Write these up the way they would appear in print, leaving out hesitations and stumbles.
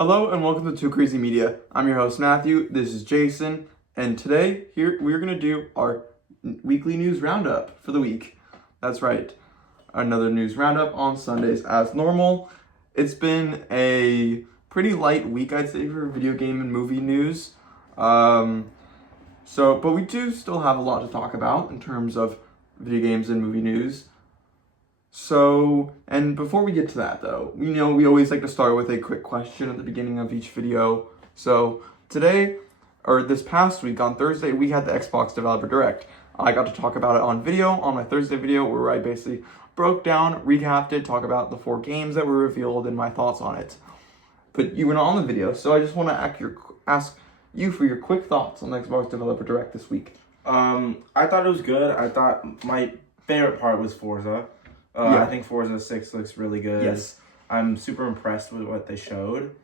Hello and welcome to 2CrazyMedia. I'm your host Matthew, this is Jason, and today we're going to do our weekly news roundup for the week. That's right, another news roundup on Sundays as normal. It's been a pretty light week, I'd say, for video game and movie news. But we do still have a lot to talk about in terms of video games and movie news. And before we get to that though, we always like to start with a quick question at the beginning of each video. So today, or this past week on Thursday, we had the Xbox Developer Direct. I got to talk about it on video, on my Thursday video, where I basically broke down, recapped it, talk about the 4 games that were revealed and my thoughts on it. But you were not on the video, so I just want to ask you for your quick thoughts on the Xbox Developer Direct this week. I thought it was good. I thought my favorite part was Forza. I think Forza 6 looks really good. Yes. I'm super impressed with what they showed.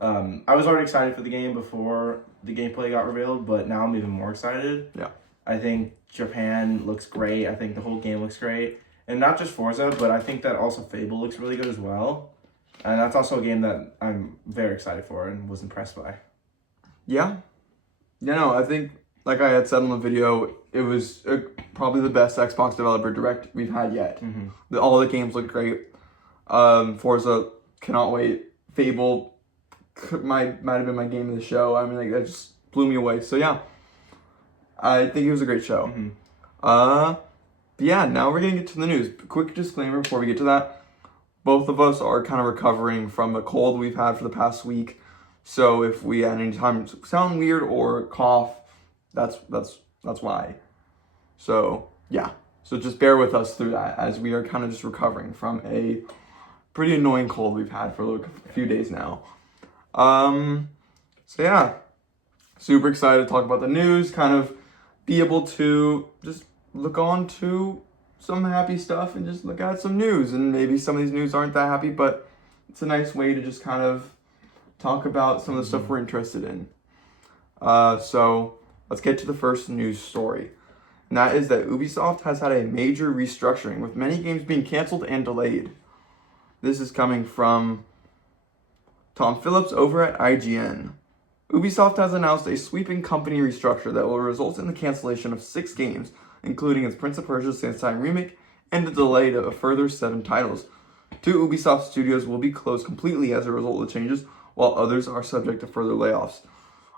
I was already excited for the game before the gameplay got revealed, but now I'm even more excited. Yeah. I think Japan looks great. I think the whole game looks great. And not just Forza, but I think that also Fable looks really good as well. And that's also a game that I'm very excited for and was impressed by. Yeah. I think, like I had said on the video, it was probably the best Xbox Developer Direct we've had yet. Mm-hmm. All the games look great. Forza, cannot wait. Fable might have been my game of the show. I mean, like, that just blew me away. So yeah, I think it was a great show. Mm-hmm. But yeah, now we're gonna get to the news. Quick disclaimer before we get to that: both of us are kind of recovering from a cold we've had for the past week. So if we at any time sound weird or cough, that's why. So yeah, so just bear with us through that as we are kind of just recovering from a pretty annoying cold we've had for a few days now. So yeah, super excited to talk about the news, kind of be able to just look on to some happy stuff and just look at some news. And maybe some of these news aren't that happy, but it's a nice way to just kind of talk about some of the stuff we're interested in. So let's get to the first news story. And that is that Ubisoft has had a major restructuring, with many games being canceled and delayed. This is coming from Tom Phillips over at IGN. Ubisoft has announced a sweeping company restructure that will result in the cancellation of 6 games, including its Prince of Persia: Sands of Time remake, and the delay of a further 7 titles. 2 Ubisoft studios will be closed completely as a result of the changes, while others are subject to further layoffs.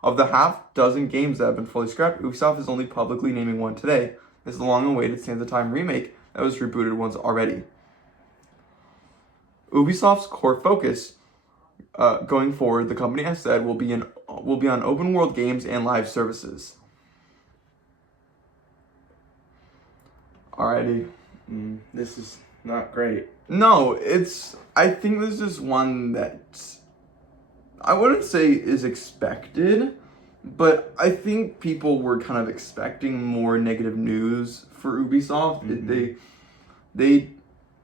Of the half-dozen games that have been fully scrapped, Ubisoft is only publicly naming one today. It's the long-awaited Sands of Time remake that was rebooted once already. Ubisoft's core focus going forward, the company has said, will be on open-world games and live services. Alrighty. This is not great. No, I think this is one that I wouldn't say is expected, but I think people were kind of expecting more negative news for Ubisoft. Mm-hmm. They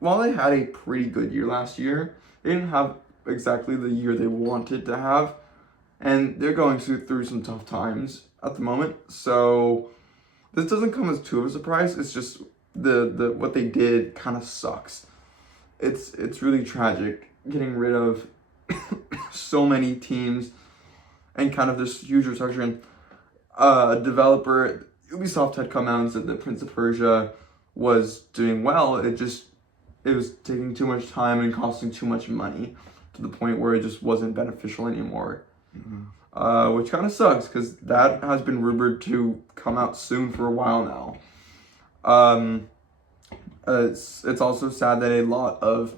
while they had a pretty good year last year, they didn't have exactly the year they wanted to have, and they're going through some tough times at the moment. So this doesn't come as too of a surprise. It's just the what they did kind of sucks. It's really tragic getting rid of so many teams and kind of this huge restructuring. Developer Ubisoft had come out and said that Prince of Persia was doing well. It was taking too much time and costing too much money to the point where it just wasn't beneficial anymore. Mm-hmm. Which kind of sucks because that has been rumored to come out soon for a while now. It's also sad that a lot of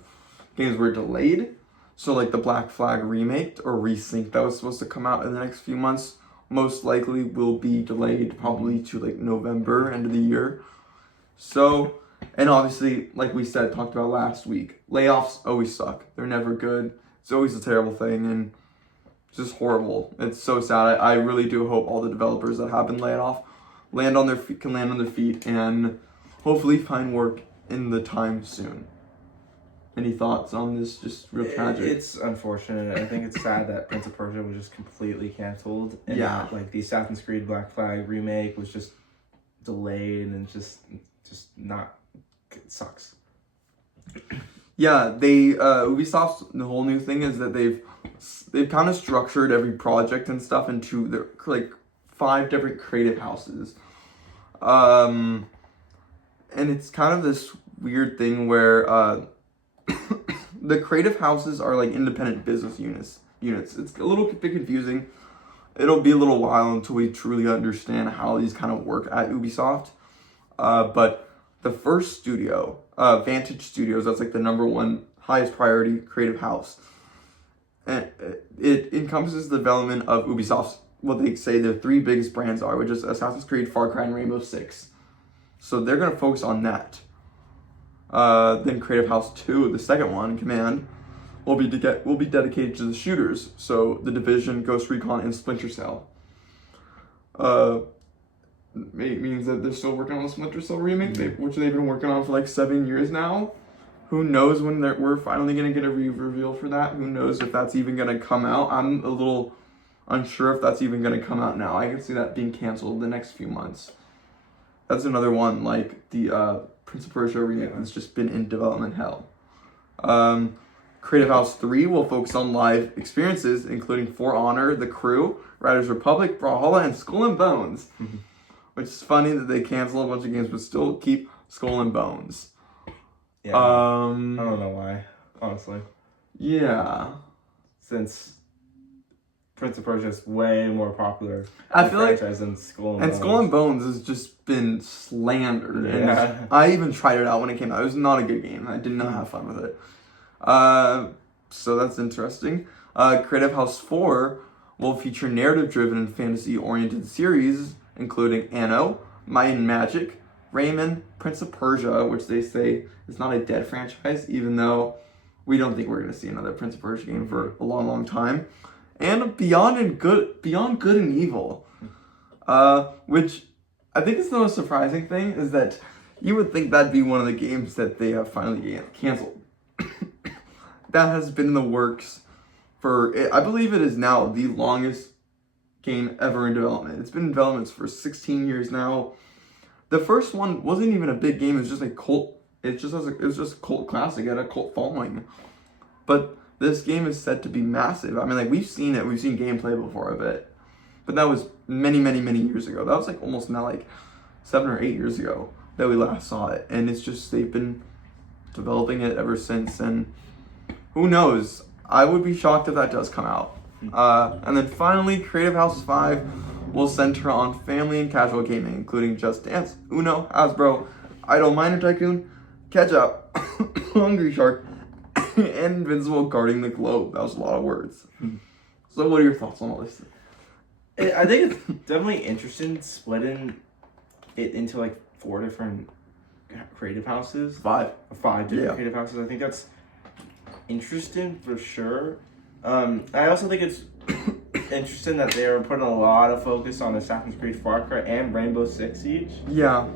games were delayed. So like the Black Flag remake or resync that was supposed to come out in the next few months most likely will be delayed probably to like November, end of the year. So, and obviously, like we talked about last week, layoffs always suck. They're never good. It's always a terrible thing and it's just horrible. It's so sad. I really do hope all the developers that have been laid off can land on their feet and hopefully find work in the time soon. Any thoughts on this? Just real tragic. It's unfortunate. I think it's sad that Prince of Persia was just completely canceled. And Yeah. like the Assassin's Creed Black Flag remake was just delayed and just not, it sucks. Yeah, Ubisoft's the whole new thing is that they've kind of structured every project and stuff into their like 5 different creative houses. And it's kind of this weird thing where the creative houses are like independent business units. It's a little bit confusing. It'll be a little while until we truly understand how these kind of work at Ubisoft. But the first studio, Vantage Studios, that's like the number one highest priority creative house. And it encompasses the development of Ubisoft's, what they say the 3 biggest brands are, which is Assassin's Creed, Far Cry, and Rainbow Six. So they're going to focus on that. Then Creative House 2, the second one, Command, will be dedicated to the shooters. So The Division, Ghost Recon, and Splinter Cell. It means that they're still working on the Splinter Cell remake, which they've been working on for like 7 years now. Who knows when we're finally going to get a reveal for that? Who knows if that's even going to come out? I'm a little unsure if that's even going to come out now. I can see that being canceled the next few months. That's another one, like the Prince of Persia remake that's just been in development hell. Creative House 3 will focus on live experiences, including For Honor, The Crew, Riders Republic, Brawlhalla, and Skull and Bones. Which is funny that they cancel a bunch of games but still keep Skull and Bones. Yeah. I don't know why, honestly. Yeah. Since Prince of Persia is way more popular. I feel like than Skull and Skull and Bones has just been slandered. Yeah. And I even tried it out when it came out. It was not a good game. I did not have fun with it. So that's interesting. Creative House 4 will feature narrative-driven and fantasy-oriented series, including Anno, Might and Magic, Rayman, Prince of Persia, which they say is not a dead franchise, even though we don't think we're going to see another Prince of Persia game for a long, long time. And Beyond Good and Evil, which I think is the most surprising thing, is that you would think that'd be one of the games that they have finally canceled. That has been in the works for, I believe it is now the longest game ever in development. It's been in development for 16 years now. The first one wasn't even a big game. It was just a cult. It was just a cult classic. It had a cult following. But this game is said to be massive. I mean, like, we've seen it. We've seen gameplay before of it. But that was many, many, many years ago. That was like almost now like 7 or 8 years ago that we last saw it. And it's just, they've been developing it ever since. And who knows? I would be shocked if that does come out. And then finally, Creative House 5 will center on family and casual gaming, including Just Dance, Uno, Hasbro, Idle Miner Tycoon, Ketchup, Hungry Shark, and Invincible Guarding the Globe. That was a lot of words. So what are your thoughts on all this? I think it's definitely interesting splitting it into like 4 different creative houses. 5 different creative houses. I think that's interesting for sure. I also think it's interesting that they're putting a lot of focus on Assassin's Creed, Far Cry, and Rainbow Six Siege. Yeah.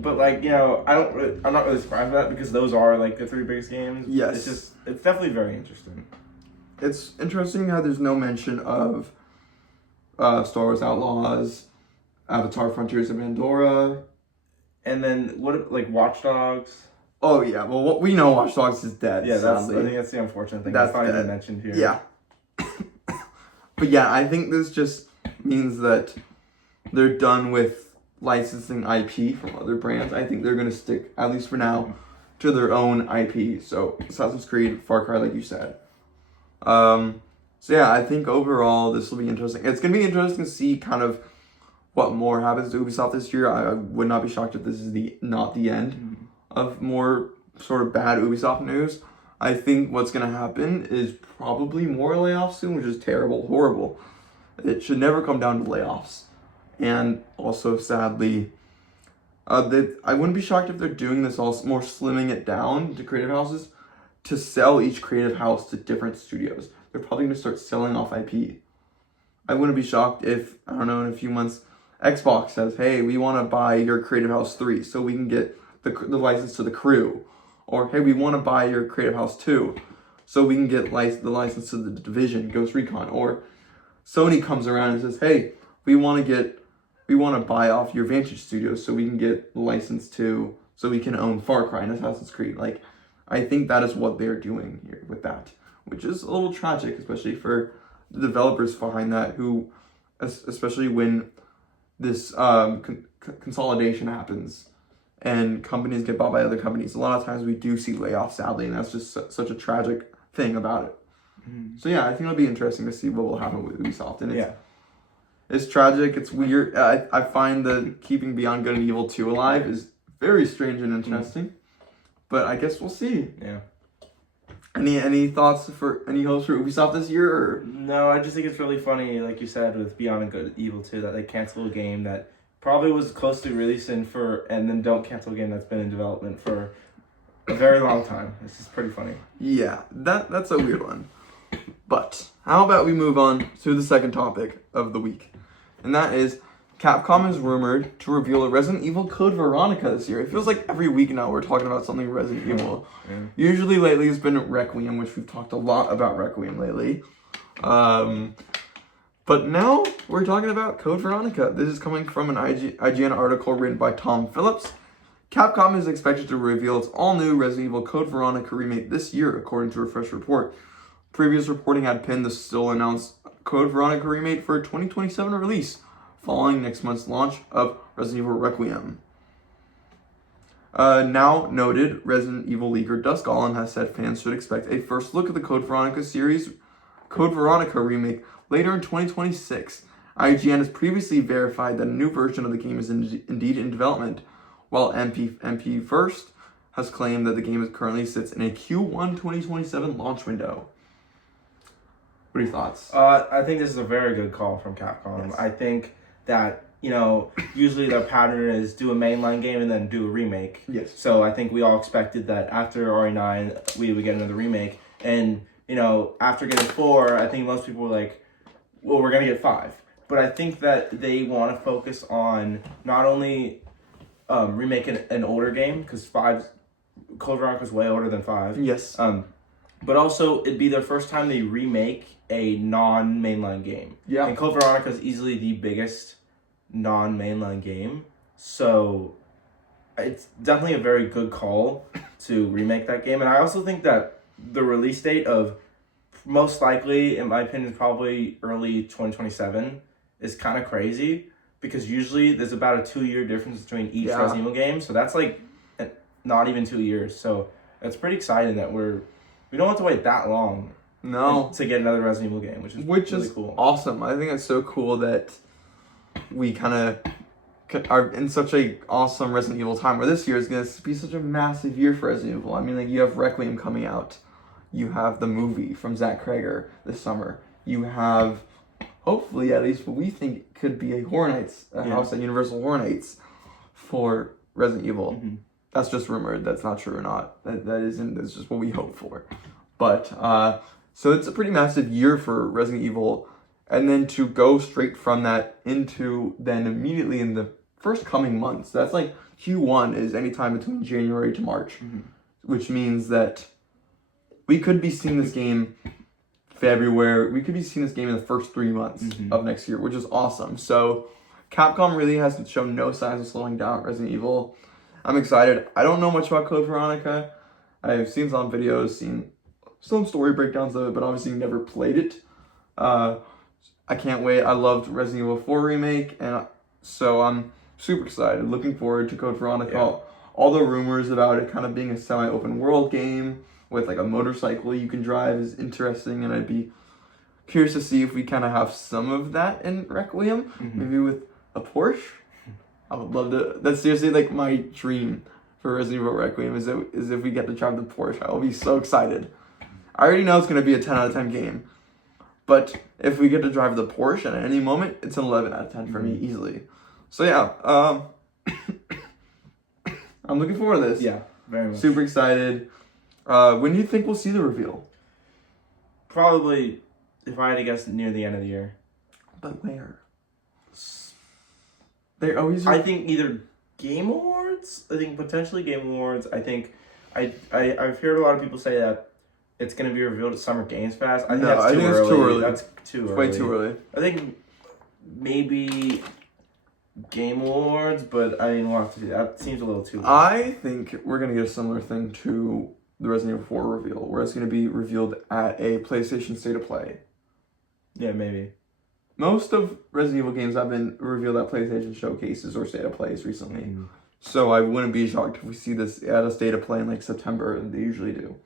But like, you know, I'm not really surprised by that because those are like the 3 biggest games. Yes. It's definitely very interesting. It's interesting how there's no mention of Star Wars Outlaws, Avatar Frontiers of Pandora. And then like Watch Dogs? Oh yeah, well we know Watch Dogs is dead. Yeah, I sadly. think that's the unfortunate thing. That's not dead. even mentioned here. Yeah. But yeah, I think this just means that they're done with licensing IP from other brands. I think they're going to stick, at least for now, to their own IP. So Assassin's Creed, Far Cry, like you said. So yeah, I think overall this will be interesting. It's going to be interesting to see kind of what more happens to Ubisoft this year. I would not be shocked if this is not the end of more sort of bad Ubisoft news. I think what's going to happen is probably more layoffs soon, which is terrible, horrible. It should never come down to layoffs. And also, sadly, I wouldn't be shocked if they're doing this also more slimming it down to creative houses to sell each creative house to different studios. They're probably going to start selling off IP. I wouldn't be shocked if, I don't know, in a few months, Xbox says, hey, we want to buy your Creative House 3 so we can get the license to The Crew. Or, hey, we want to buy your Creative House 2 so we can get the license to The Division, Ghost Recon. Or Sony comes around and says, hey, we want to buy off your Vantage Studios so we can get the license to, so we can own Far Cry and Assassin's Creed. Like, I think that is what they're doing here with that, which is a little tragic, especially for the developers behind that, who, especially when this consolidation happens and companies get bought by other companies. A lot of times we do see layoffs, sadly, and that's just such a tragic thing about it. So yeah, I think it'll be interesting to see what will happen with Ubisoft. And it's tragic, it's weird. I find the keeping Beyond Good and Evil 2 alive is very strange and interesting. But I guess we'll see. Yeah. Any thoughts for any hopes for Ubisoft this year? Or? No, I just think it's really funny, like you said, with Beyond Good and Evil 2, that they cancel a game that probably was close to releasing and then don't cancel a game that's been in development for a very long time. It's just pretty funny. Yeah, that's a weird one. But how about we move on to the second topic of the week, and that is Capcom is rumored to reveal a Resident Evil Code Veronica this year. It feels like every week now we're talking about something Resident Evil. Yeah. Usually lately it's been Requiem, which we've talked a lot about Requiem lately. But now we're talking about Code Veronica. This is coming from an IGN article written by Tom Phillips. Capcom is expected to reveal its all-new Resident Evil Code Veronica remake this year, according to a fresh report. Previous reporting had pinned the still-announced Code Veronica remake for a 2027 release, following next month's launch of Resident Evil Requiem. Now noted Resident Evil leaker Dusk Allen has said fans should expect a first look at the Code Veronica series, Code Veronica remake, later in 2026. IGN has previously verified that a new version of the game is indeed in development, while MP First has claimed that the game currently sits in a Q1 2027 launch window. What are your thoughts? I think this is a very good call from Capcom. Yes. I think that, usually their pattern is do a mainline game and then do a remake. Yes. So I think we all expected that after RE9, we would get another remake. And, after getting 4, I think most people were like, well, we're going to get 5. But I think that they want to focus on not only remaking an older game, because Code Veronica is way older than 5. Yes. But also, it'd be their first time they remake a non-mainline game. Yeah. And Code Veronica is easily the biggest non-mainline game. So, it's definitely a very good call to remake that game. And I also think that the release date of, most likely, in my opinion, probably early 2027 is kind of crazy. Because usually, there's about a 2-year difference between each Resident Evil game. So, that's like not even 2 years. So, it's pretty exciting that we don't have to wait that long to get another Resident Evil game, which is really cool. Awesome. I think it's so cool that we kind of are in such a awesome Resident Evil time, where this year is going to be such a massive year for Resident Evil. I mean, like, you have Requiem coming out. You have the movie from Zach Krager this summer. You have, hopefully, at least what we think could be a Horror Nights, house at Universal Horror Nights for Resident Evil. Mm-hmm. That's just rumored. That's not true or not. That's just what we hope for. But, so it's a pretty massive year for Resident Evil. And then to go straight from that into then immediately in the first coming months. That's like Q1 is anytime between January to March. Mm-hmm. Which means that we could be seeing this game February. We could be seeing this game in the first 3 months of next year, which is awesome. So Capcom really has shown no signs of slowing down Resident Evil. I'm excited. I don't know much about Code Veronica. I've seen some videos, seen some story breakdowns of it, but obviously never played it. I can't wait. I loved Resident Evil 4 Remake, and so I'm super excited. Looking forward to Code Veronica. Yeah. All the rumors about it kind of being a semi-open world game with like a motorcycle you can drive is interesting, and I'd be curious to see if we kind of have some of that in Requiem, maybe with a Porsche. I would love to. That's seriously like my dream for Resident Evil Requiem is if we get to drive the Porsche. I will be so excited. I already know it's going to be a 10 out of 10 game. But if we get to drive the Porsche at any moment, it's an 11 out of 10 for me easily. So yeah, I'm looking forward to this. Yeah, very much. Super excited. When do you think we'll see the reveal? Probably, if I had to guess, near the end of the year. But where? They always. I think either Game Awards. I think potentially Game Awards. I think I've heard a lot of people say that it's going to be revealed at Summer Games Fest. I think that's too early. That's too early. Way too early. I think maybe Game Awards, but I mean we'll have to do that. Seems a little too early. I think we're going to get a similar thing to the Resident Evil 4 reveal, where it's going to be revealed at a PlayStation State of Play. Yeah, maybe. Most of Resident Evil games have been revealed at PlayStation showcases or State of Plays recently. Mm-hmm. So I wouldn't be shocked if we see this at a State of Play in like September, and they usually do.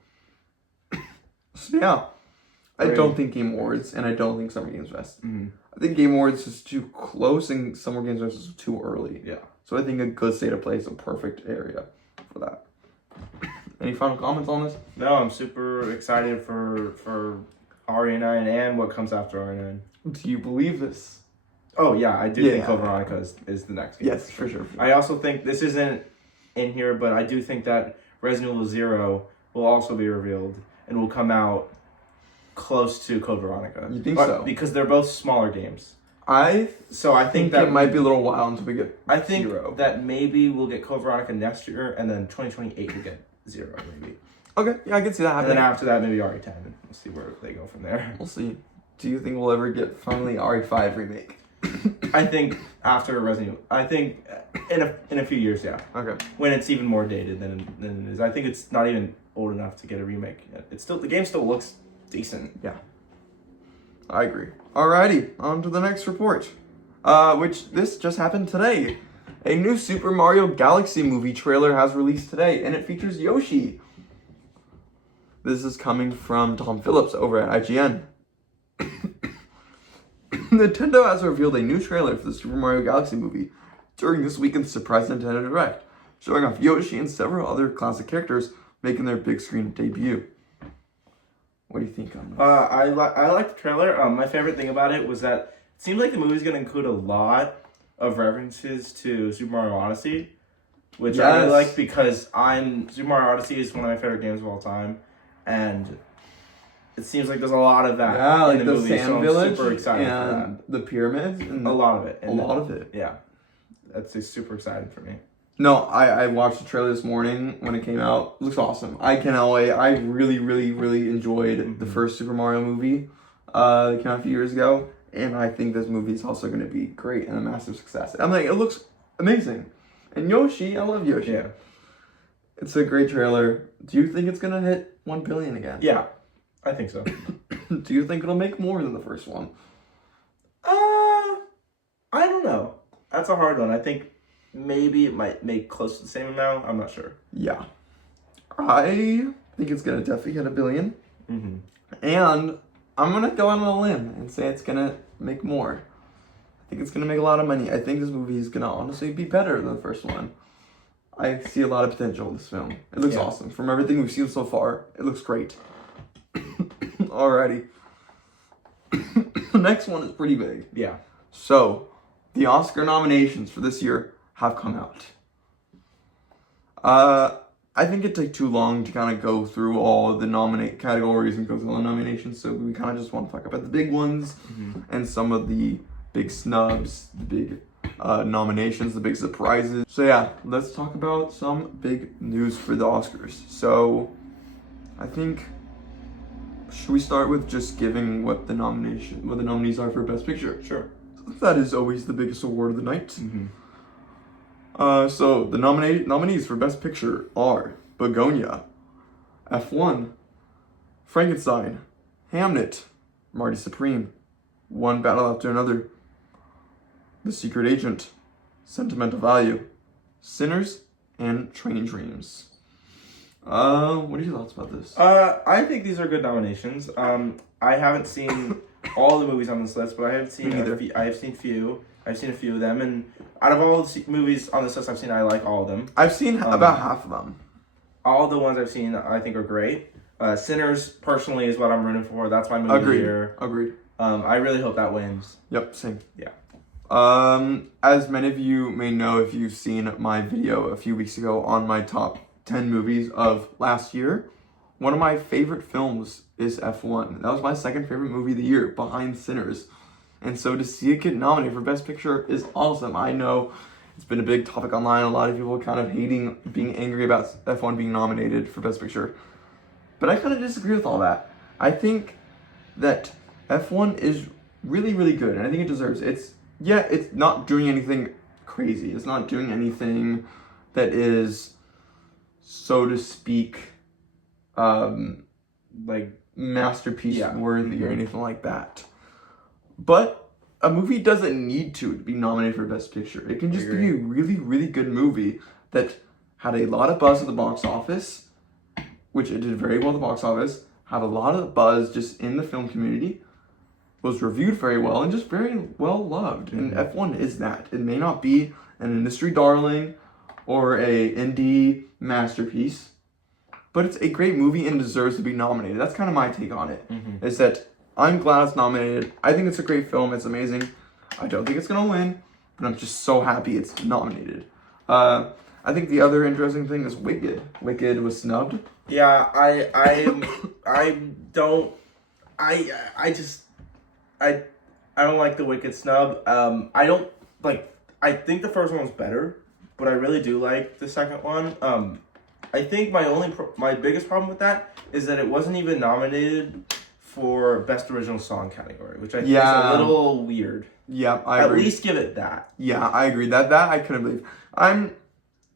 So yeah, I don't think Game Awards, and I don't think Summer Games Fest. Mm-hmm. I think Game Awards is too close, and Summer Games Fest is too early. Yeah. So I think a good State of Play is a perfect area for that. Any final comments on this? No, I'm super excited for RE9 and what comes after RE9. Do you believe this? Oh yeah, I do think Code Veronica is the next game. Yes, for sure. I also think this isn't in here, but I do think that Resident Evil 0 will also be revealed and will come out close to Code Veronica. You think so? Because they're both smaller games. I think that it might be a little while until we get I think 0. that maybe we'll get Code Veronica next year, and then 2028 we'll get 0 maybe. Okay, yeah, I can see that And happening. then after that, maybe RE10. We'll see where they go from there. We'll see. Do you think we'll ever get finally RE5 remake? I think after Resident Evil, I think in a few years, yeah. Okay. When it's even more dated than it is. I think it's not even old enough to get a remake yet. It's still, the game still looks decent. Yeah. I agree. Alrighty, on to the next report. Which this just happened today. A new Super Mario Galaxy movie trailer has released today, and it features Yoshi. This is coming from Tom Phillips over at IGN. Nintendo has revealed a new trailer for the Super Mario Galaxy movie during this weekend's surprise Nintendo Direct, showing off Yoshi and several other classic characters making their big screen debut. What do you think on this? I like the trailer. My favorite thing about it was that it seems like the movie's going to include a lot of references to Super Mario Odyssey, which I really like because Super Mario Odyssey is one of my favorite games of all time, and it seems like there's a lot of that in the movie, Sand so Village I'm super excited for and the pyramids. And that. A lot of it. A lot of it. Yeah. That's just super exciting for me. No, I watched the trailer this morning when it came out. It looks awesome. I cannot wait. I really, really, really enjoyed the first Super Mario movie that came out a few years ago. And I think this movie is also going to be great and a massive success. I'm like, it looks amazing. And Yoshi, I love Yoshi. Yeah. It's a great trailer. Do you think it's going to hit 1 billion again? Yeah, I think so. Do you think it'll make more than the first one? I don't know. That's a hard one. I think maybe it might make close to the same amount. I'm not sure. Yeah. I think it's going to definitely hit 1 billion. Mm-hmm. And I'm going to go out on a limb and say it's going to make more. I think it's going to make a lot of money. I think this movie is going to honestly be better than the first one. I see a lot of potential in this film. It looks awesome. From everything we've seen so far, it looks great. Alrighty. The next one is pretty big. Yeah. So, the Oscar nominations for this year have come out. I think it'd take too long to kind of go through all the nominate categories and go through all the nominations, so we kind of just want to talk about the big ones and some of the big snubs, the big nominations, the big surprises. So yeah, let's talk about some big news for the Oscars. So, I think, should we start with just giving what the nominees are for Best Picture? Sure. That is always the biggest award of the night. So the nominees for Best Picture are Begonia, F1, Frankenstein, Hamnet, Marty Supreme, One Battle After Another, The Secret Agent, Sentimental Value, Sinners, and Train Dreams. What are your thoughts about this? I think these are good nominations. I haven't seen all the movies on this list, but I have seen I've seen a few of them, and out of all the movies on this list I've seen, I like all of them. I've seen about half of them. All the ones I've seen I think are great. Sinners, personally, is what I'm rooting for. That's my movie of the year. Agreed. I really hope that wins. Yep, same. Yeah. As many of you may know if you've seen my video a few weeks ago on my top 10 movies of last year, one of my favorite films is F1. That was my second favorite movie of the year, behind Sinners. And so to see it get nominated for Best Picture is awesome. I know it's been a big topic online. A lot of people kind of being angry about F1 being nominated for Best Picture. But I kind of disagree with all that. I think that F1 is really, really good, and I think it deserves it. It's not doing anything crazy. It's not doing anything that is, so to speak, like masterpiece Yeah. worthy or anything like that. But a movie doesn't need to be nominated for Best Picture. It can just be a really, really good movie that had a lot of buzz at the box office, which it did very well at the box office, had a lot of buzz just in the film community, was reviewed very well, and just very well loved. And F1 is that. It may not be an industry darling or a indie masterpiece, but it's a great movie and deserves to be nominated. That's kind of my take on it, is that I'm glad it's nominated. I think it's a great film. It's amazing. I don't think it's going to win, but I'm just so happy it's nominated. I think the other interesting thing is Wicked. Wicked was snubbed. Yeah, I don't like the Wicked snub. I think the first one was better, but I really do like the second one. I think my biggest problem with that is that it wasn't even nominated for Best Original Song category, which I think is a little weird. Yeah, I agree. At least give it that. Yeah, I agree. That I couldn't believe. I'm,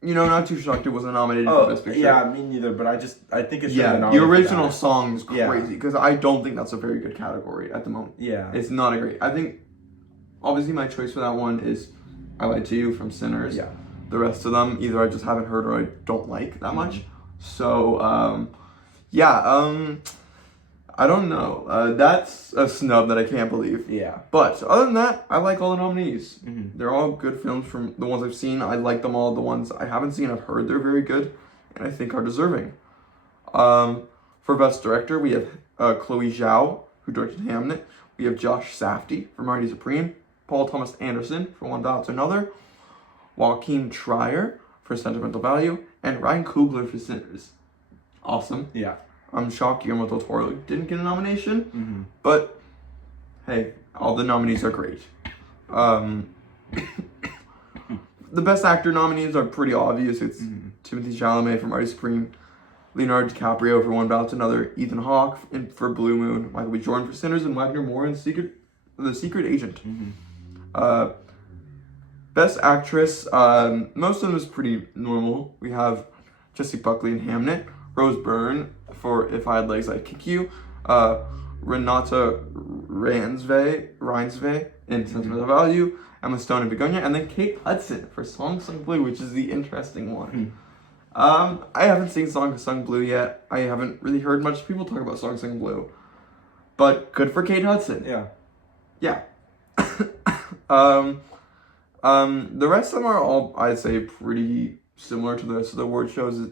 not too shocked it wasn't nominated for Best Picture. Yeah, me neither, but I think it should have been the nominated original for that. song is crazy, because I don't think that's a very good category at the moment. Yeah. It's not a great. I think, obviously, my choice for that one is I Lied to You from Sinners. Yeah. The rest of them, either I just haven't heard or I don't like that much. So, I don't know. That's a snub that I can't believe. Yeah. But other than that, I like all the nominees. They're all good films from the ones I've seen. I like them all. The ones I haven't seen, I've heard they're very good, and I think are deserving. For Best Director, we have Chloe Zhao, who directed Hamnet. We have Josh Safdie for Marty Supreme. Paul Thomas Anderson for One Dial to Another. Joaquin Trier for Sentimental Value. And Ryan Coogler for Sinners. Awesome. Yeah. I'm shocked Guillermo del Toro didn't get a nomination, but hey, all the nominees are great. The Best Actor nominees are pretty obvious. It's Timothée Chalamet for Marty Supreme, Leonardo DiCaprio for One Bout to Another, Ethan Hawke for Blue Moon, Michael B. Jordan for Sinners, and Wagner Moore in The Secret Agent. Best Actress, most of them is pretty normal. We have Jessie Buckley in Hamnet, Rose Byrne for If I Had Legs I'd Kick You, Renata Reinsve in Sentimental Value, Emma Stone in Begonia, and then Kate Hudson for Song Sung Blue, which is the interesting one. I haven't seen Song Sung Blue yet. I haven't really heard much people talk about Song Sung Blue, but good for Kate Hudson. Yeah. The rest of them are all, I'd say, pretty similar to the rest of the award shows.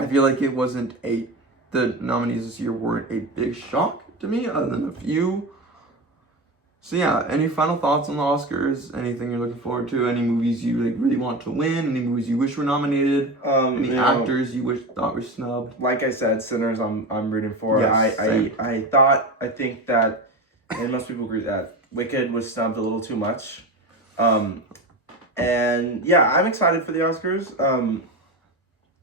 I feel like it wasn't the nominees this year weren't a big shock to me, other than a few. So yeah, any final thoughts on the Oscars? Anything you're looking forward to? Any movies you really want to win? Any movies you wish were nominated? Any actors you thought were snubbed? Like I said, Sinners I'm rooting for. Yes, I think that, and most people agree that Wicked was snubbed a little too much. And yeah, I'm excited for the Oscars.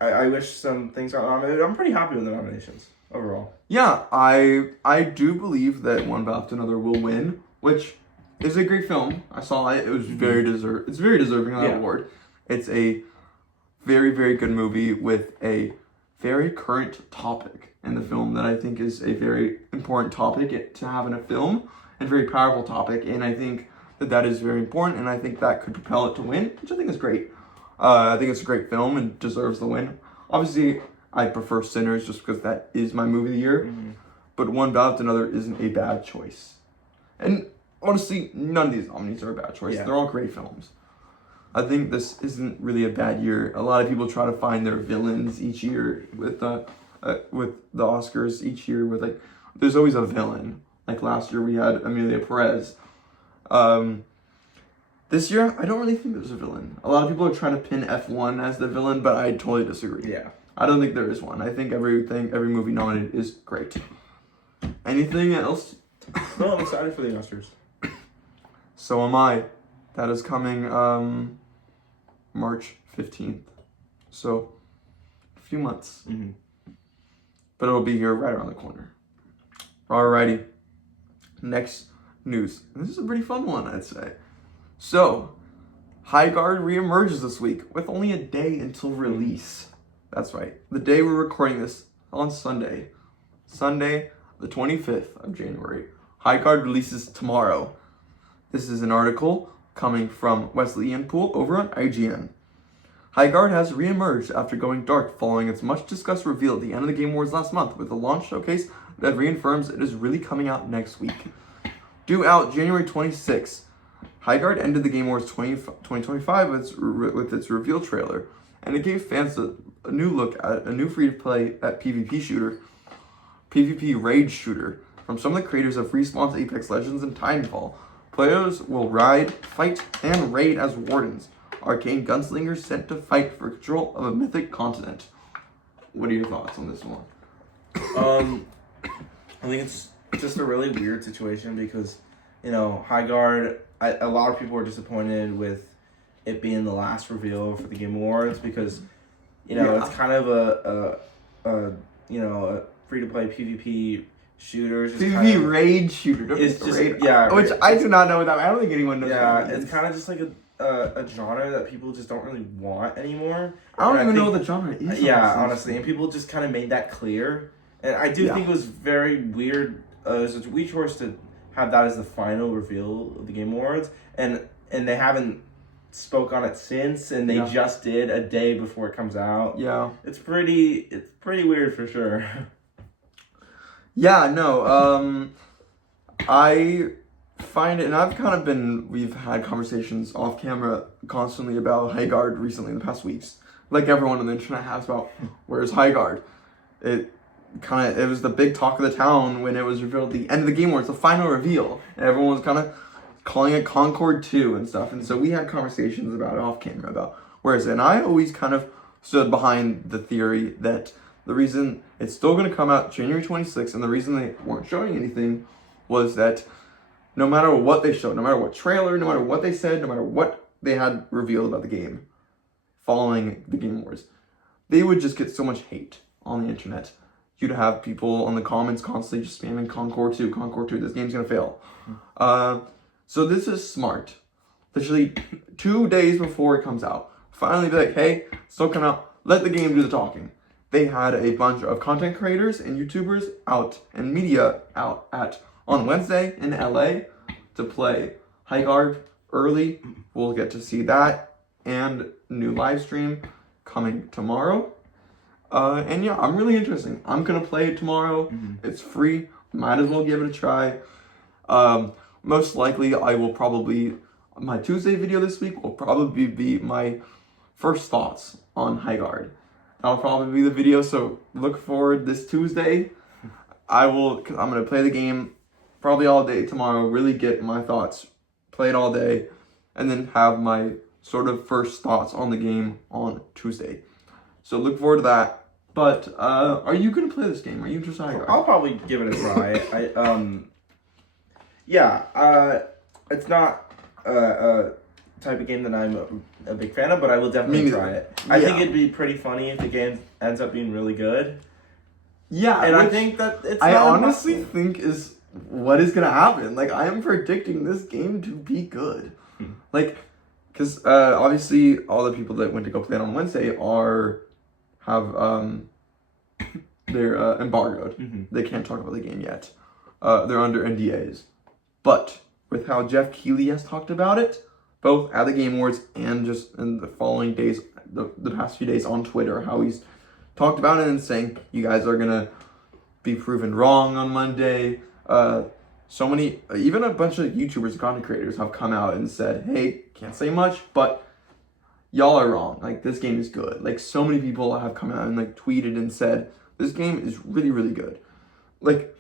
I wish some things got nominated. I'm pretty happy with the nominations overall. Yeah, I do believe that One Bout to Another will win, which is a great film. I saw it. It was very It's very deserving of that award. It's a very, very good movie with a very current topic in the film that I think is a very important topic to have in a film, and very powerful topic. And I think that is very important, and I think that could propel it to win, which I think is great. I think it's a great film and deserves the win. Obviously, I prefer Sinners just because that is my movie of the year. But One Bout to Another isn't a bad choice. And honestly, none of these nominees are a bad choice. They're all great films. I think this isn't really a bad year. A lot of people try to find their villains each year with the Oscars each year. There's always a villain. Like last year we had Emilia Perez. This year, I don't really think there's a villain. A lot of people are trying to pin F1 as the villain, but I totally disagree. Yeah. I don't think there is one. I think every movie nominated is great. Anything else? No, I'm excited for the Oscars. So am I. That is coming March 15th. So, a few months. But it'll be here right around the corner. Alrighty. Next news. This is a pretty fun one, I'd say. So, High Guard reemerges this week with only a day until release. That's right. The day we're recording this on Sunday, the 25th of January. High Guard releases tomorrow. This is an article coming from Wesley Ian Poole over on IGN. High Guard has re-emerged after going dark following its much-discussed reveal at the end of the Game Awards last month with a launch showcase that reaffirms it is really coming out next week. Due out January 26th, High Guard ended the Game Awards 2025 with its reveal trailer, and it gave fans a new look at a new free-to-play PvP raid shooter from some of the creators of Respawn's Apex Legends and Titanfall. Players will ride, fight, and raid as wardens, arcane gunslingers sent to fight for control of a mythic continent. What are your thoughts on this one? I think it's just a really weird situation because, High Guard, a lot of people are disappointed with it being the last reveal for the Game Awards because, it's kind of a free-to-play PvP shooter. PvP raid shooter. It's just, raid, yeah. Which I do not know what that means. I don't think anyone knows Yeah, what that it's kind of just like a genre that people just don't really want anymore. I don't even know what the genre is. Yeah, honestly. And people just kind of made that clear. And I do think it was very weird. It was a weird choice to have that as the final reveal of the Game Awards. And they haven't spoke on it since, and they just did a day before it comes out. Yeah. It's pretty weird for sure. Yeah, no, I find it, and we've had conversations off camera constantly about High Guard recently in the past weeks. Like everyone on the internet has about, where's High Guard? It was the big talk of the town when it was revealed at the end of the Game Awards, the final reveal. And everyone was kind of calling it Concord 2 and stuff. And so we had conversations about it off camera about where is it. And I always kind of stood behind the theory that the reason it's still going to come out January 26th, and the reason they weren't showing anything was that no matter what they showed, no matter what trailer, no matter what they said, no matter what they had revealed about the game following the Game Awards, they would just get so much hate on the internet. You'd have people on the comments constantly just spamming Concord 2, this game's going to fail. So this is smart. Literally 2 days before it comes out, finally be like, hey, still come out, let the game do the talking. They had a bunch of content creators and YouTubers out and media out on Wednesday in LA to play High Guard early. We'll get to see that and new live stream coming tomorrow. And yeah, I'm really interested. I'm gonna play it tomorrow. Mm-hmm. It's free. Might as well give it a try. Most likely, my Tuesday video this week will probably be my first thoughts on High Guard. That'll probably be the video, so look forward this Tuesday. I'm going to play the game probably all day tomorrow, really get my thoughts, play it all day, and then have my sort of first thoughts on the game on Tuesday. So look forward to that. But are you going to play this game? Are you interested in High Guard? I'll probably give it a try. It's not a type of game that I'm a big fan of, but I will definitely try it. I think it'd be pretty funny if the game ends up being really good. Yeah, and I think that it's. I honestly think is what is gonna happen. Like, I am predicting this game to be good. Like, because obviously all the people that went to go play it on Wednesday they're embargoed. Mm-hmm. They can't talk about the game yet. They're under NDAs. But with how Jeff Keighley has talked about it, both at the Game Awards and just in the following days, the past few days on Twitter, how he's talked about it and saying, you guys are going to be proven wrong on Monday. So many, even a bunch of YouTubers and content creators have come out and said, hey, can't say much, but y'all are wrong. Like, this game is good. Like, so many people have come out and, like, tweeted and said, this game is really, really good. Like,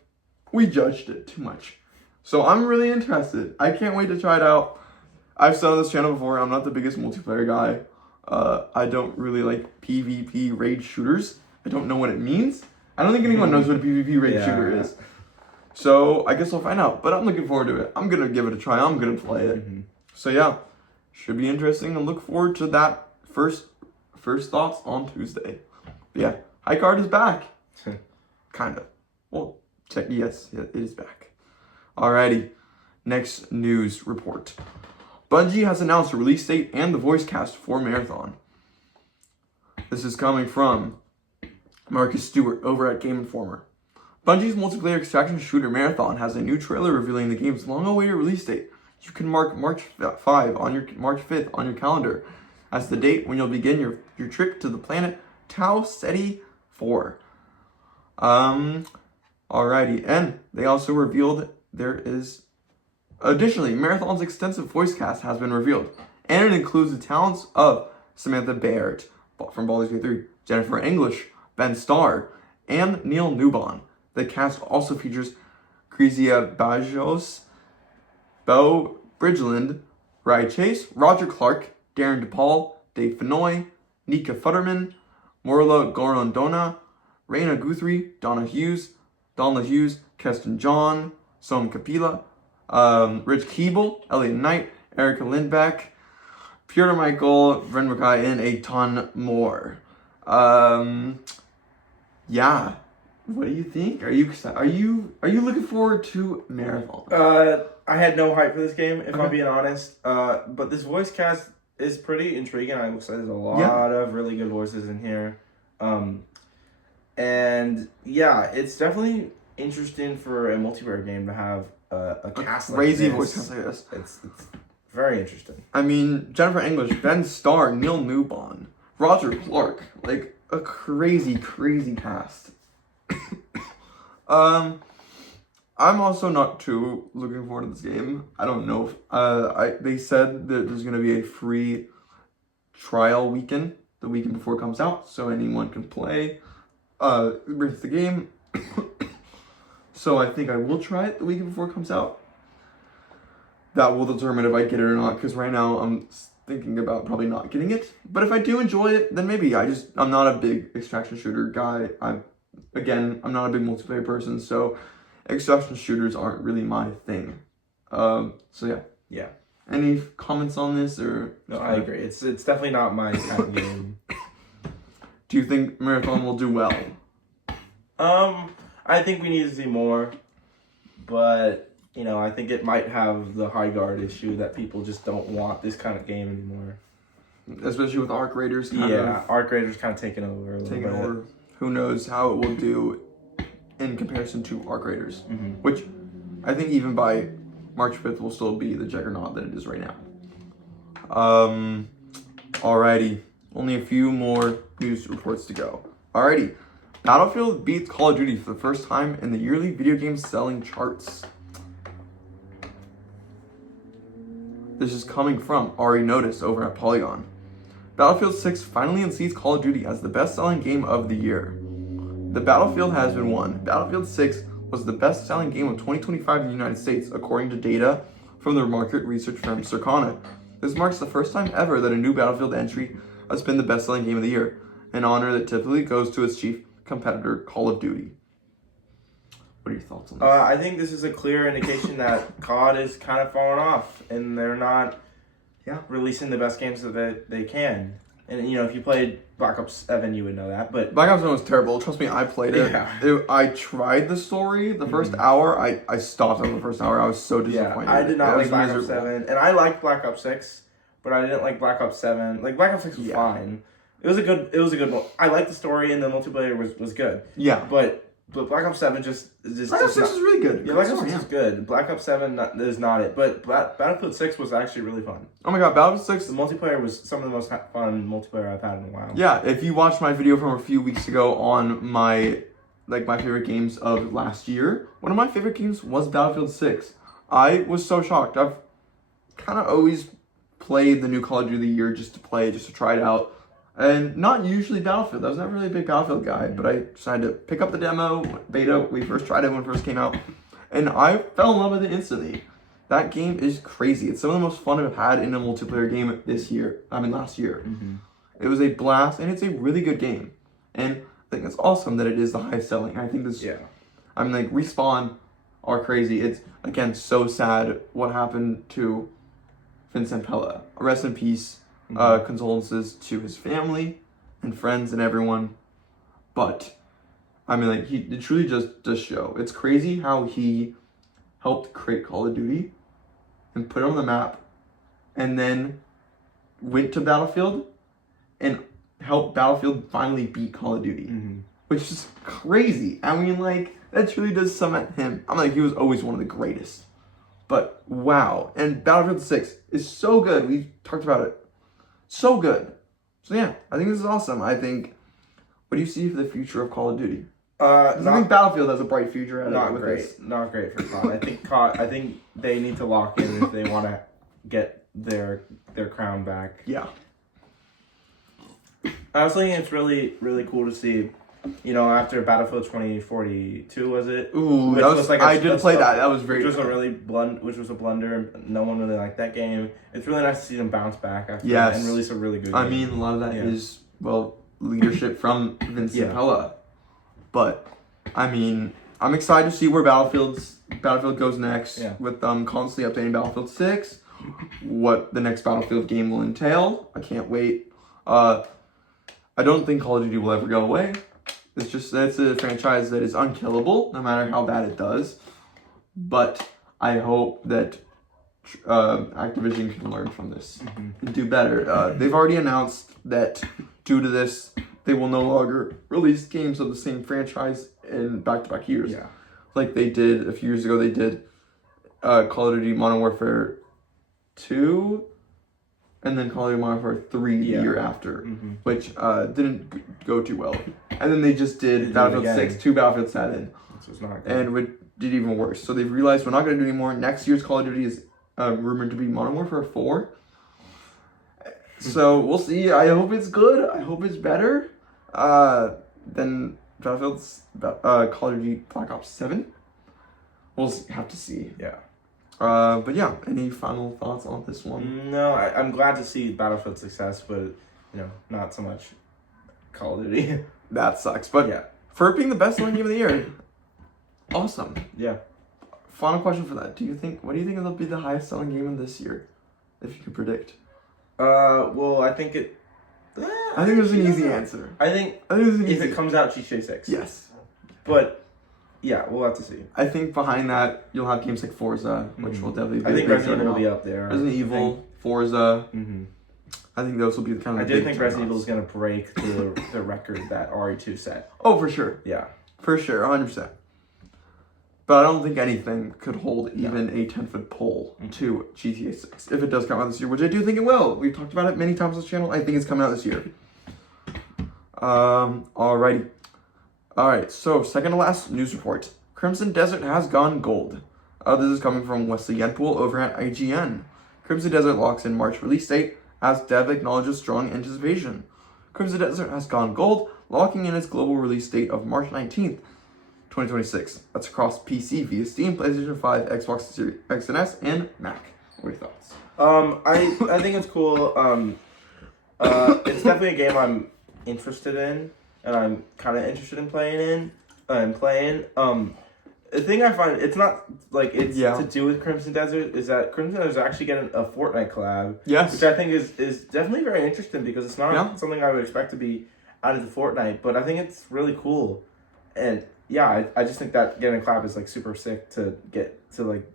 we judged it too much. So I'm really interested. I can't wait to try it out. I've said on this channel before, I'm not the biggest multiplayer guy. I don't really like PvP raid shooters. I don't know what it means. I don't think anyone knows what a PvP raid shooter is. So I guess I'll find out. But I'm looking forward to it. I'm going to give it a try. I'm going to play it. Mm-hmm. So yeah, should be interesting. And look forward to that first thoughts on Tuesday. But yeah, High Guard is back. Kind of. Well, yes, it is back. Alrighty, next news report. Bungie has announced a release date and the voice cast for Marathon. This is coming from Marcus Stewart over at Game Informer. Bungie's multiplayer extraction shooter Marathon has a new trailer revealing the game's long-awaited release date. You can mark March 5th on your calendar as the date when you'll begin your trip to the planet Tau Ceti 4. Alrighty, and they also revealed additionally, Marathon's extensive voice cast has been revealed, and it includes the talents of Samantha Baird from Baldur's Gate 3, Jennifer English, Ben Starr, and Neil Newbon. The cast also features Kezia Bajos, Beau Bridgeland, Rai Chase, Roger Clark, Darren DePaul, Dave Fenoy, Nika Futterman, Morla Gorondona, Raina Guthrie, Donna Hughes, Keston John, Som Kapila, Rich Keeble, Elliot Knight, Erica Lindbeck, Peter Michael, Vren Mackay, and a ton more. Yeah. What do you think? Are you looking forward to Marathon? I had no hype for this game, if I'm being honest. But this voice cast is pretty intriguing. I will say there's a lot of really good voices in here. And yeah, it's definitely interesting for a multiplayer game to have a cast crazy like this. voice cast like this. It's very interesting. I mean, Jennifer English, Ben Starr, Neil Newbon, Roger Clark, like a crazy cast. I'm also not too looking forward to this game. I don't know if they said that there's gonna be a free trial weekend the weekend before it comes out, so anyone can play with the game. So I think I will try it the weekend before it comes out. That will determine if I get it or not, because right now I'm thinking about probably not getting it. But if I do enjoy it, then maybe. I'm not a big extraction shooter guy. I'm not a big multiplayer person, so extraction shooters aren't really my thing. So yeah. Yeah. Any comments on this or? No, I agree. It's definitely not my kind of game. Do you think Marathon will do well? I think we need to see more, but I think it might have the high guard issue that people just don't want this kind of game anymore. Especially with Arc Raiders. Arc Raiders kind of taking over. Who knows how it will do in comparison to Arc Raiders, which I think even by March 5th will still be the juggernaut that it is right now. Alrighty, only a few more news reports to go. Alrighty, Battlefield beats Call of Duty for the first time in the yearly video game selling charts. This is coming from Ari Notice over at Polygon. Battlefield 6 finally unseats Call of Duty as the best-selling game of the year. The Battlefield has been won. Battlefield 6 was the best-selling game of 2025 in the United States, according to data from the market research firm Circana. This marks the first time ever that a new Battlefield entry has been the best-selling game of the year, an honor that typically goes to its chief competitor, Call of Duty. What are your thoughts on this? I think this is a clear indication that COD is kind of falling off, and they're not releasing the best games that they can. And if you played Black Ops 7, you would know that. But Black Ops 7 was terrible. Trust me, I played it. Yeah. I tried the story. The first hour, I stopped after the first hour. I was so disappointed. I did not like Black Ops 7, and I liked Black Ops 6, but I didn't like Black Ops 7. Like Black Ops 6 was fine. It was a good one. I liked the story, and the multiplayer was good. Yeah. But Black Ops 7 just Black Ops 6 is really good. Yeah, Black Ops 6 is good. Black Ops 7 is not it. But Battlefield 6 was actually really fun. Oh my god, Battlefield 6. The multiplayer was some of the most fun multiplayer I've had in a while. Yeah, if you watched my video from a few weeks ago on my favorite games of last year, one of my favorite games was Battlefield 6. I was so shocked. I've kind of always played the new Call of Duty of the year just to try it out. And not usually Battlefield. I was never really a big Battlefield guy, but I decided to pick up the demo, beta. We first tried it when it first came out, and I fell in love with it instantly. That game is crazy. It's some of the most fun I've had in a multiplayer game last year. It was a blast, and it's a really good game. And I think it's awesome that it is the highest selling. I think this, Respawn are crazy. It's, again, so sad what happened to Vincent Pella. Rest in peace. Condolences to his family and friends and everyone, but it truly just does show. It's crazy how he helped create Call of Duty and put it on the map, and then went to Battlefield and helped Battlefield finally beat Call of Duty, which is crazy. I mean, like, that truly does cement him. I'm like, he was always one of the greatest. But wow. And Battlefield 6 is so good. We talked about it. So good. So yeah, I think this is awesome. What do you see for the future of Call of Duty? I think Battlefield has a bright future ahead of it with this. Not great for COD. I think they need to lock in if they want to get their crown back. Yeah. I was thinking it's really, really cool to see, after Battlefield 2042, was it? Ooh, I did play that. That was very Which was a blunder. No one really liked that game. It's really nice to see them bounce back after that and release a really good game. I mean, a lot of that is, leadership from Vince Zampella. But, I mean, I'm excited to see where Battlefield goes next with constantly updating Battlefield 6, what the next Battlefield game will entail. I can't wait. I don't think Call of Duty will ever go away. It's a franchise that is unkillable, no matter how bad it does. But I hope that Activision can learn from this and do better. They've already announced that due to this, they will no longer release games of the same franchise in back-to-back years. Yeah. Like they did a few years ago, they did Call of Duty Modern Warfare 2 and then Call of Duty Modern Warfare 3 the year after, which didn't go too well. And then they just did Battlefield 6 to Battlefield 7, which was not good. And it did even worse. So they've realized we're not going to do anymore. Next year's Call of Duty is rumored to be Modern Warfare 4. So we'll see. I hope it's good. I hope it's better than Battlefield's Call of Duty Black Ops 7. We'll have to see. Yeah. But yeah, any final thoughts on this one? No, I'm glad to see Battlefield's success, but not so much Call of Duty. That sucks. But for it being the best selling game of the year, awesome. Yeah. Final question for that. What do you think it'll be the highest selling game in this year? If you could predict. Well, I think it. I think there's an easy answer. I think if it comes out, GTA 6. Yes. But yeah, we'll have to see. I think behind that you'll have games like Forza, which will definitely be. I think Resident Evil will be up there. Resident Evil, Forza. I think those will be the kind of. I do think Resident Evil is gonna break the record that RE2 set. Oh, for sure. Yeah. For sure, 100%. But I don't think anything could hold even a 10-foot pole to GTA 6 if it does come out this year, which I do think it will. We've talked about it many times on this channel. I think it's coming out this year. Alrighty. Alright, so second to last news report. Crimson Desert has gone gold. This is coming from Wesley Yenpool over at IGN. Crimson Desert locks in March release date as dev acknowledges strong anticipation. Crimson Desert has gone gold, locking in its global release date of March 19th. 2026. That's across PC via Steam, PlayStation 5, Xbox Series X and S, and Mac. What are your thoughts? I think it's cool. It's definitely a game I'm interested in, and I'm kind of interested in playing. The thing I find it's not like it's to do with Crimson Desert is that Crimson Desert is actually getting a Fortnite collab. Yes. Which I think is definitely very interesting because it's not something I would expect to be out of the Fortnite, but I think it's really cool, and. Yeah, I just think that getting a collab is like super sick to get to like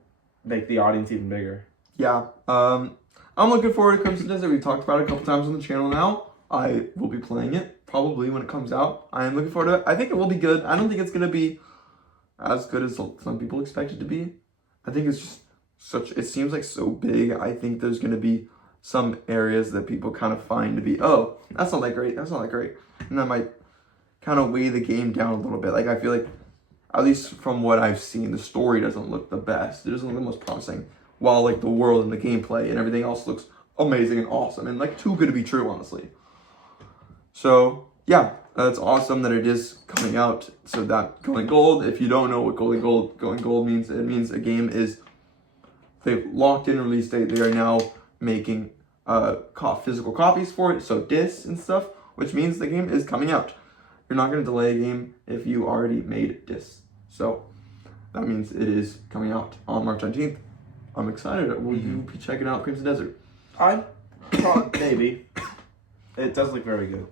make the audience even bigger. Yeah, I'm looking forward to Crimson Desert. We've talked about it a couple times on the channel now. I will be playing it probably when it comes out. I am looking forward to it. I think it will be good. I don't think it's gonna be as good as some people expect it to be. I think it's just it seems like so big. I think there's gonna be some areas that people kind of find to be, oh, that's not that great. That's not that great, and that might kind of weigh the game down a little bit. Like, I feel like, at least from what I've seen, the story doesn't look the best. It doesn't look the most promising. While, like, the world and the gameplay and everything else looks amazing and awesome. And, like, too good to be true, honestly. So, yeah, it's awesome that it is coming out. So that going gold, if you don't know what going gold means, it means a game is, they've locked in release date. They are now making physical copies for it. So discs and stuff, which means the game is coming out. You're not going to delay a game if you already made discs. So that means it is coming out on March 19th. I'm excited. Will you be checking out Crimson Desert? Maybe. It does look very good.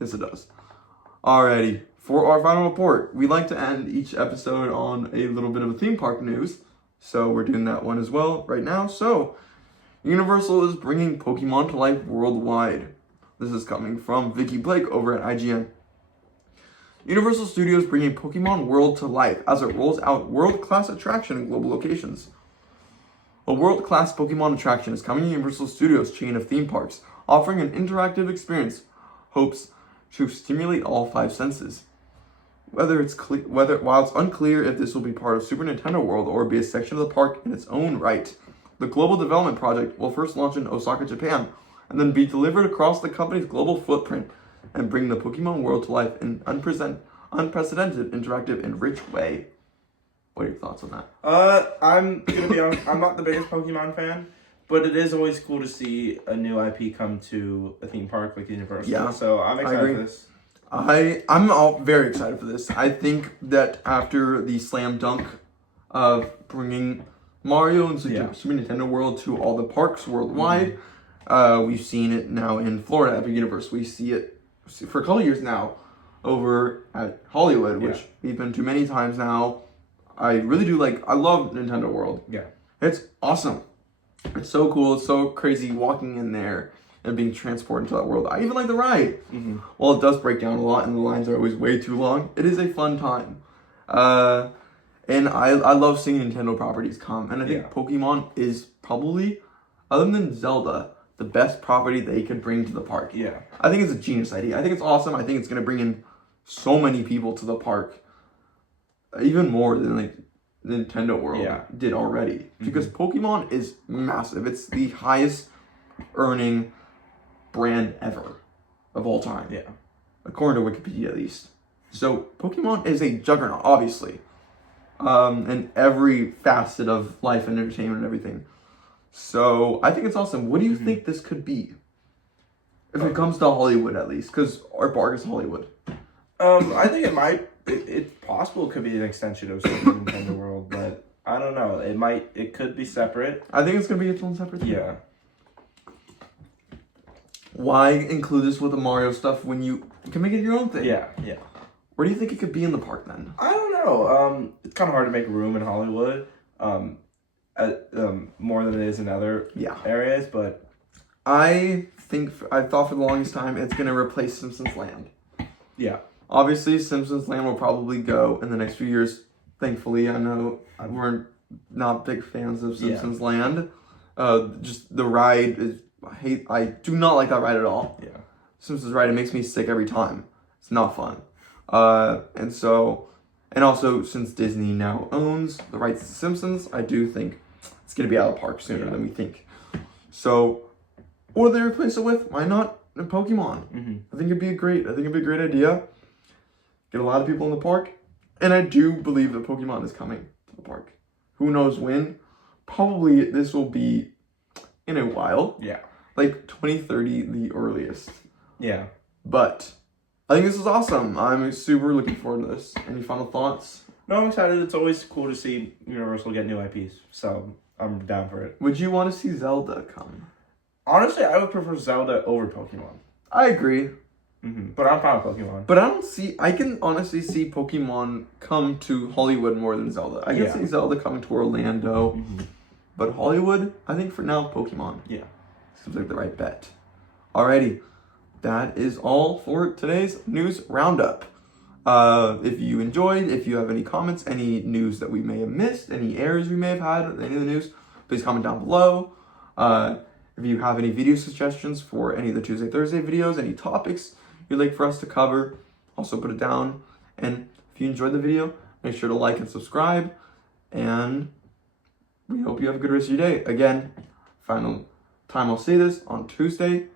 Yes, it does. Alrighty. For our final report, we like to end each episode on a little bit of a theme park news. So we're doing that one as well right now. So Universal is bringing Pokemon to life worldwide. This is coming from Vicky Blake over at IGN. Universal Studios bringing Pokemon World to life as it rolls out world-class attraction in global locations. A world-class Pokemon attraction is coming to Universal Studios' chain of theme parks, offering an interactive experience, hopes to stimulate all 5 senses. While it's unclear if this will be part of Super Nintendo World or be a section of the park in its own right, the global development project will first launch in Osaka, Japan, and then be delivered across the company's global footprint and bring the Pokemon world to life in unprecedented, interactive, and rich way. What are your thoughts on that? I'm gonna be honest, I'm not the biggest Pokemon fan, but it is always cool to see a new IP come to a theme park like Universal. Yeah, So I'm excited for this. I'm all very excited for this. I think that after the slam dunk of bringing Mario and Super Nintendo World to all the parks worldwide, we've seen it now in Florida Epic Universe. We see it for a couple of years now over at Hollywood, which we've been to many times now. I really do I love Nintendo World. Yeah. It's awesome. It's so cool. It's so crazy walking in there and being transported into that world. I even like the ride. While it does break down a lot and the lines are always way too long, it is a fun time. And I love seeing Nintendo properties come. And I think Pokemon is probably, other than Zelda, the best property they could bring to the park. Yeah. I think it's a genius idea. I think it's awesome. I think it's going to bring in so many people to the park. Even more than Nintendo World did already. Because Pokemon is massive. It's the highest earning brand ever of all time. Yeah. According to Wikipedia at least. So Pokemon is a juggernaut, obviously. In every facet of life and entertainment and everything. So I think it's awesome. What do you think this could be? If it comes to Hollywood at least, because our park is Hollywood. I think it might. It's possible it could be an extension of Super Nintendo World, but I don't know. It could be separate. I think it's gonna be its own separate thing. Yeah. Why include this with the Mario stuff when you can make it your own thing? Yeah. Where do you think it could be in the park then? I don't know. It's kind of hard to make room in Hollywood, more than it is in other areas, but I thought for the longest time it's gonna replace Simpsons Land. Yeah. Obviously, Simpsons Land will probably go in the next few years. Thankfully, I know we're not big fans of Simpsons Land. Just the ride is, I do not like that ride at all. Yeah. Simpsons ride, it makes me sick every time. It's not fun. And also, since Disney now owns the rights to Simpsons, I do think it's going to be out of the park sooner than we think. So, what do they replace it with? Why not Pokemon? I think it'd be a great idea. Get a lot of people in the park. And I do believe that Pokemon is coming to the park. Who knows when? Probably this will be in a while. Yeah. 2030, the earliest. Yeah. But I think this is awesome. I'm super looking forward to this. Any final thoughts? No, I'm excited. It's always cool to see Universal get new IPs. So I'm down for it. Would you want to see Zelda come? Honestly, I would prefer Zelda over Pokemon. I agree. But I'm fine with Pokemon. But I can honestly see Pokemon come to Hollywood more than Zelda. I can see Zelda coming to Orlando. But Hollywood, I think for now, Pokemon. Yeah. Seems like the right bet. Alrighty. That is all for today's news roundup. If you enjoyed, if you have any comments, any news that we may have missed, any errors we may have had, any of the news, please comment down below. If you have any video suggestions for any of the Tuesday, Thursday videos, any topics you'd like for us to cover, also put it down. And if you enjoyed the video, make sure to like and subscribe. And we hope you have a good rest of your day. Again, final time I'll say this, on Tuesday,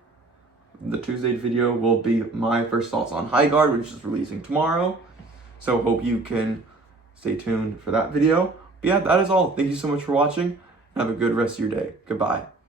the Tuesday video will be my first thoughts on High Guard, which is releasing tomorrow. So hope you can stay tuned for that video. But yeah, that is all. Thank you so much for watching. And have a good rest of your day. Goodbye.